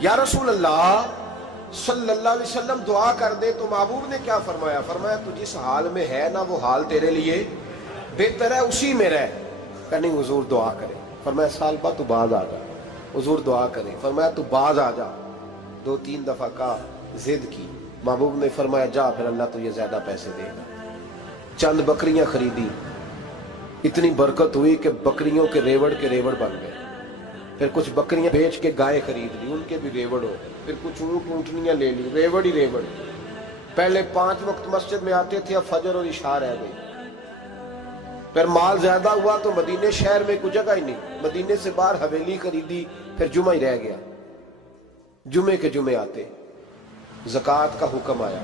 یا رسول اللہ صلی اللہ علیہ وسلم دعا کر دے، تو محبوب نے کیا فرمایا؟ فرمایا تو جس حال میں ہے نا وہ حال تیرے لیے بہتر ہے، اسی میں رہ۔ کہ نہیں حضور دعا کرے۔ فرمایا سال بعد تو باز آ جا۔ حضور دعا کرے۔ فرمایا تو باز آ جا۔ 2-3 دفعہ کا ضد کی۔ محبوب نے فرمایا جا، پھر اللہ تجھے زیادہ پیسے دے گا۔ چند بکریاں خریدی، اتنی برکت ہوئی کہ بکریوں کے ریوڑ بن گئے۔ پھر کچھ بکریاں بیچ کے گائے خرید لی، ان کے بھی ریوڑ ہو گئے۔ پھر کچھ اونٹ اونٹنیاں لے لی، ریوڑ ہی ریوڑ۔ پہلے 5 وقت مسجد میں آتے تھے، اب فجر اور عشاء رہ گئی۔ پھر مال زیادہ ہوا تو مدینے شہر میں کوئی جگہ ہی نہیں، مدینے سے باہر حویلی خریدی، پھر جمعہ ہی رہ گیا۔ جمعے کے جمعے آتے، زکوٰۃ کا حکم آیا۔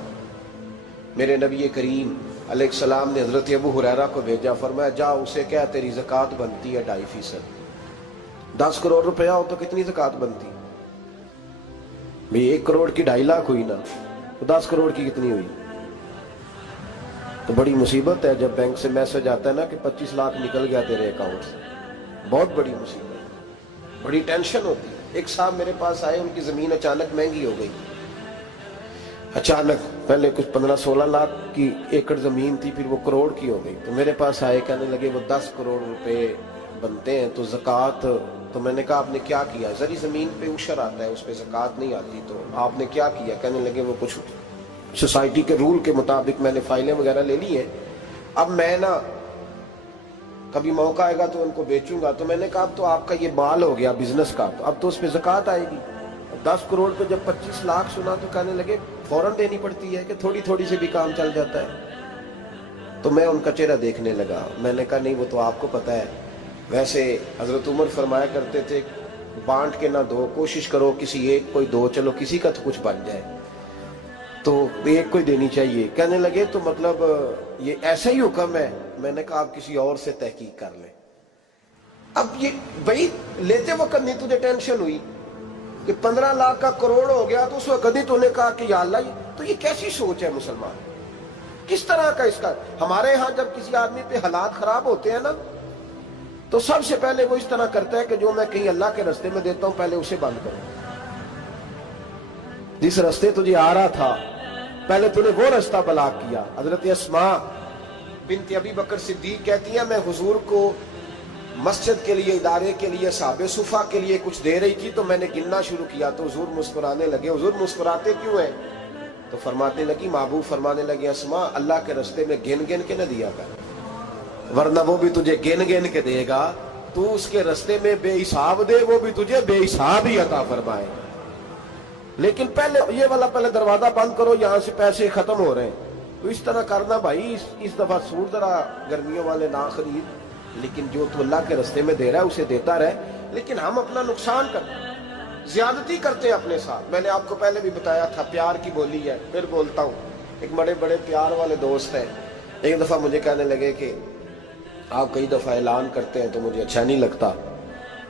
میرے نبی کریم علیہ السلام نے حضرت ابو ہریرہ کو بھیجا، فرمایا جا اسے کہہ تیری زکوٰۃ بنتی ہے 2.5%۔ 10 کروڑ روپیہ ہو تو کتنی زکوٰۃ بنتی؟ بھئی 1 کروڑ کی 2.5 لاکھ ہوئی نا، تو 10 کروڑ کی کتنی ہوئی؟ تو بڑی مصیبت ہے جب بینک سے میسج آتا ہے نا کہ 25 لاکھ نکل گیا تیرے اکاؤنٹ سے۔ بہت بڑی مصیبت، بڑی ٹینشن ہوتی ہے۔ ایک صاحب میرے پاس آئے، ان کی زمین اچانک مہنگی ہو گئی۔ اچانک پہلے کچھ 15-16 لاکھ کی ایکڑ زمین تھی، پھر وہ کروڑ کی ہو گئی۔ تو میرے پاس آئے، کہنے لگے وہ 10 کروڑ روپے بنتے ہیں تو زکوٰۃ، تو میں نے کہا آپ نے کیا کیا؟ زری زمین پہ عشر آتا ہے، اس پہ زکوٰۃ نہیں آتی، تو آپ نے کیا کیا؟ کہنے لگے وہ کچھ سوسائٹی کے رول کے مطابق میں نے فائلیں وغیرہ لے لی ہیں، اب میں نا کبھی موقع آئے گا تو ان کو بیچوں گا۔ تو میں نے کہا اب تو آپ کا یہ مال ہو گیا بزنس کا، تو اب تو اس پہ زکوٰۃ آئے گی۔ 10 کروڑ پہ جب 25 لاکھ سنا تو کہنے لگے فوراً دینی پڑتی ہے کہ تھوڑی تھوڑی سے بھی کام چل جاتا ہے؟ تو میں ان کا چہرہ دیکھنے لگا، میں نے کہا نہیں وہ تو آپ کو پتہ ہے، ویسے حضرت عمر فرمایا کرتے تھے بانٹ کے نہ دو، کوشش کرو کسی ایک کو دو، چلو کسی کا تو کچھ بن جائے، تو ایک کو دینی چاہیے۔ کہنے لگے تو مطلب یہ ایسا ہی حکم ہے؟ میں نے کہا آپ کسی اور سے تحقیق کر لیں۔ اب یہ بھائی لیتے وقت نہیں تجھے ٹینشن ہوئی کہ 15 لاکھ کا کروڑ ہو گیا، تو اس وقت نہیں تو نے کہا کہ یا اللہ، تو یہ کیسی سوچ ہے مسلمان؟ کس طرح کا اس کا؟ ہمارے ہاں جب کسی آدمی پہ حالات خراب ہوتے ہیں نا، تو سب سے پہلے وہ اس طرح کرتا ہے کہ جو میں کہیں اللہ کے رستے میں دیتا ہوں پہلے اسے بند کروں۔ جس رستے تجھے آ رہا تھا پہلے تو نے وہ رستہ بلاک کیا۔ حضرت اسماء بنت ابی بکر صدیق کہتی ہیں میں حضور کو مسجد کے لیے، ادارے کے لیے، صحابہ صفہ کے لیے کچھ دے رہی تھی، تو میں نے گننا شروع کیا تو حضور مسکرانے لگے۔ حضور مسکراتے کیوں ہیں؟ تو فرماتے لگی، محبوب فرمانے لگے اسماء اللہ کے رستے میں گن گن کے نہ دیا کر، ورنہ وہ بھی تجھے گن گن کے دے گا۔ تو اس کے رستے میں بے حساب دے، وہ بھی تجھے بے حساب ہی عطا فرمائے۔ لیکن پہلے یہ والا پہلے دروازہ بند کرو، یہاں سے پیسے ختم ہو رہے ہیں، تو اس طرح کرنا بھائی۔ اس دفعہ سوٹ ذرا گرمیوں والے نہ خرید، لیکن جو تو اللہ کے رستے میں دے رہا ہے اسے دیتا رہے۔ لیکن ہم اپنا نقصان کرتے ہیں، زیادتی کرتے ہیں اپنے ساتھ۔ میں نے آپ کو پہلے بھی بتایا تھا پیار کی بولی ہے، پھر بولتا ہوں۔ ایک بڑے بڑے پیار والے دوست ہیں، ایک دفعہ مجھے کہنے لگے کہ آپ کئی دفعہ اعلان کرتے ہیں تو مجھے اچھا نہیں لگتا،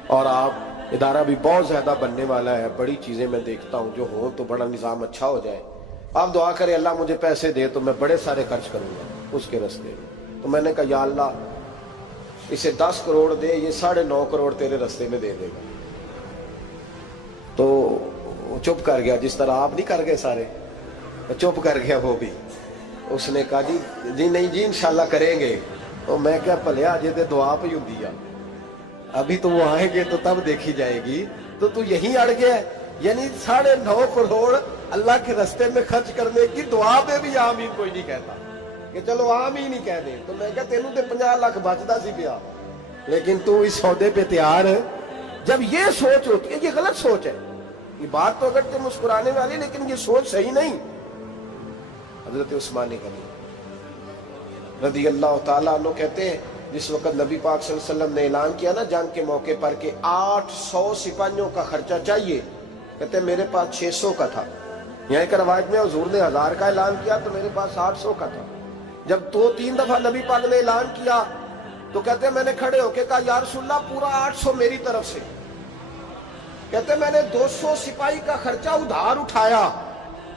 اور آپ ادارہ بھی بہت زیادہ بننے والا ہے، بڑی چیزیں میں دیکھتا ہوں جو ہوں تو بڑا نظام اچھا ہو جائے، آپ دعا کریں اللہ مجھے پیسے دے تو میں بڑے سارے خرچ کروں گا اس کے رستے میں۔ تو میں نے کہا یا اللہ اسے 10 کروڑ دے، یہ 9.5 کروڑ تیرے رستے میں دے دے گا۔ تو چپ کر گیا، جس طرح آپ نہیں کر گئے سارے، چپ کر گیا وہ بھی۔ اس نے کہا جی نہیں جی انشاءاللہ کریں گے۔ تو میں کیا پلیا جی تے دعا پہ ہوں دیا، ابھی تو وہ آئیں گے تو تب دیکھی جائے گی، تو تو یہیں اڑ گیا ہے۔ یعنی 9.5 کروڑ اللہ کے رستے میں خرچ کرنے کی دعا پہ بھی آمین کوئی نہیں کہتا کہ چلو آمین ہی کہہ دیں۔ تو میں کہا تینوں تے 50 لاکھ بچتا سی پیا، لیکن تو اس سودے پہ تیار ہے۔ جب یہ سوچ ہوتی ہے، یہ غلط سوچ ہے، یہ بات تو اگر تم مسکرانے والی، لیکن یہ سوچ صحیح نہیں۔ حضرت عثمان غنی رضی اللہ تعالیٰ عنہ کہتے ہیں جس وقت نبی پاک صلی اللہ علیہ وسلم نے اعلان کیا نا جنگ کے موقع پر کہ 800 سپاہیوں کا خرچہ چاہیے، کہتے ہیں میرے پاس 600 کا تھا۔ یہاں ایک روایت میں حضور نے 1000 کا اعلان کیا تو میرے پاس 800 کا تھا۔ جب 2-3 دفعہ نبی پاک نے اعلان کیا تو کہتے ہیں میں نے کھڑے ہو کے کہا یا رسول اللہ پورا 800 میری طرف سے۔ کہتے ہیں میں نے 200 سپاہی کا خرچہ ادھار اٹھایا،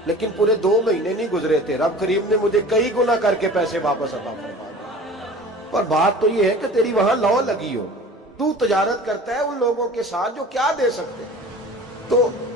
لیکن پورے 2 مہینے نہیں گزرے تھے، رب کریم نے مجھے کئی گنا کر کے پیسے واپس عطا فرما۔ اور بات تو یہ ہے کہ تیری وہاں لو لگی ہو، تو تجارت کرتا ہے ان لوگوں کے ساتھ جو کیا دے سکتے، تو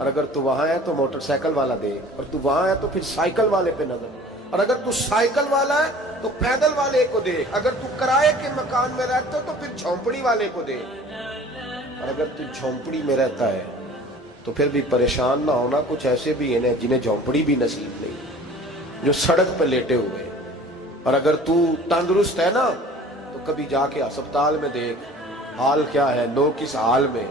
اور اگر تو وہاں ہے تو موٹر سائیکل والا دیکھ، اور تو وہاں ہے تو پھر سائیکل والے پہ نظر، اور اگر تو سائیکل والا ہے تو پیدل والے کو دیکھ، اگر تو کرائے کے مکان میں رہتا ہے تو پھر جھونپڑی والے کو دیکھ، اور اگر تو جھونپڑی میں رہتا ہے تو پھر بھی پریشان نہ ہونا، کچھ ایسے بھی ہیں جنہیں جھونپڑی بھی نصیب نہیں، جو سڑک پہ لیٹے ہوئے، اور اگر تو تندرست ہے نا تو کبھی جا کے اسپتال میں دیکھ حال کیا ہے، لوگ کس حال میں،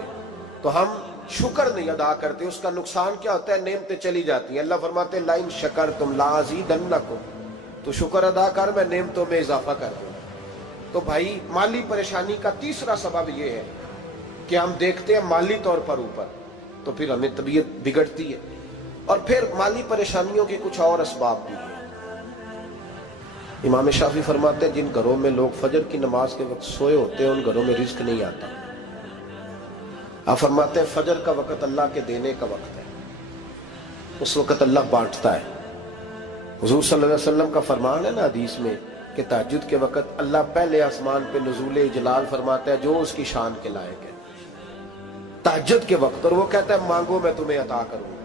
تو ہم شکر نہیں ادا کرتے، اس کا نقصان کیا ہوتا ہے، نعمتیں چلی جاتی ہیں۔ اللہ فرماتے ہیں لَئِن شَكَرْتُمْ لَأَزِيدَنَّكُمْ، تو شکر ادا کر، میں نعمتوں میں اضافہ کر دوں۔ تو بھائی مالی پریشانی کا تیسرا سبب یہ ہے کہ ہم دیکھتے ہیں مالی طور پر اوپر، تو پھر ہمیں طبیعت بگڑتی ہے، اور پھر مالی پریشانیوں کے کچھ اور اسباب بھی ہیں۔ امام شافعی فرماتے ہیں جن گھروں میں لوگ فجر کی نماز کے وقت سوئے ہوتے ہیں ان گھروں میں رزق نہیں آتا۔ آپ فرماتے ہیں فجر کا وقت اللہ کے دینے کا وقت ہے، اس وقت اللہ بانٹتا ہے۔ حضور صلی اللہ علیہ وسلم کا فرمان ہے نا حدیث میں کہ تہجد کے وقت اللہ پہلے آسمان پہ نزول جلال فرماتا ہے جو اس کی شان کے لائق ہے تہجد کے وقت، اور وہ کہتا ہے مانگو میں تمہیں عطا کروں گا۔